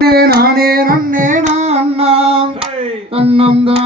நானே நன்னே நான் அண்ணாம் அண்ணம் தான்.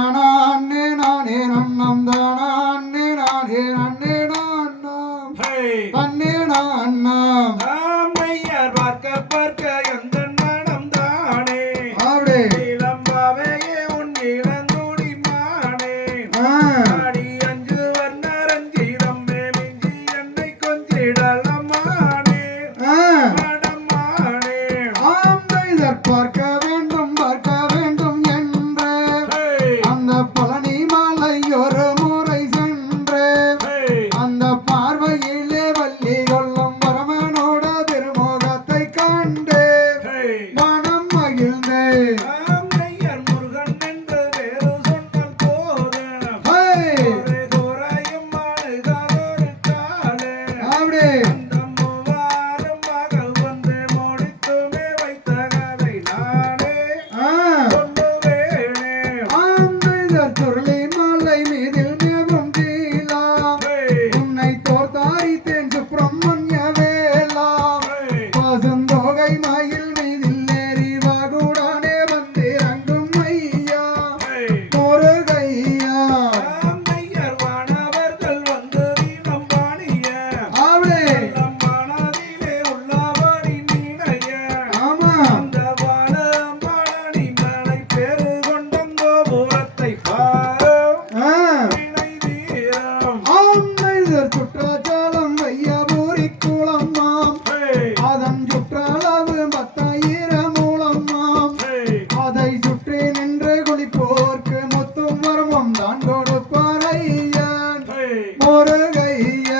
முருகையா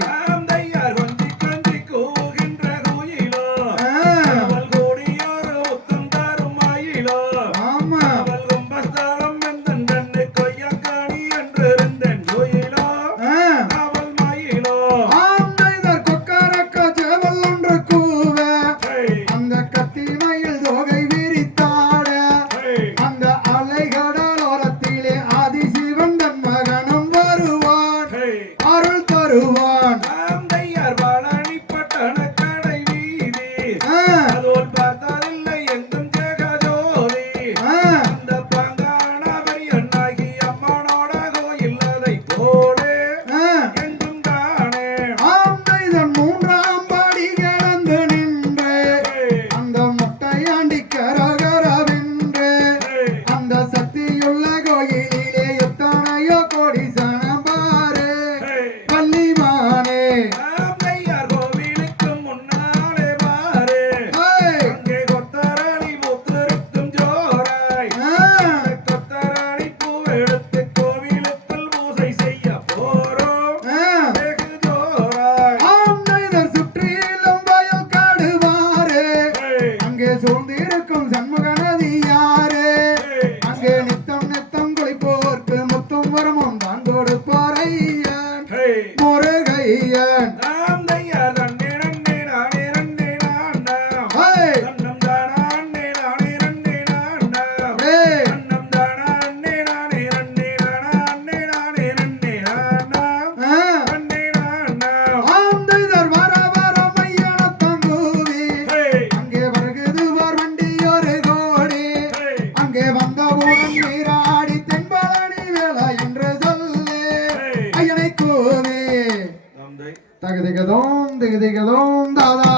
Hey. Amen. திகதிகதோம் திகதிகதோம் தாதா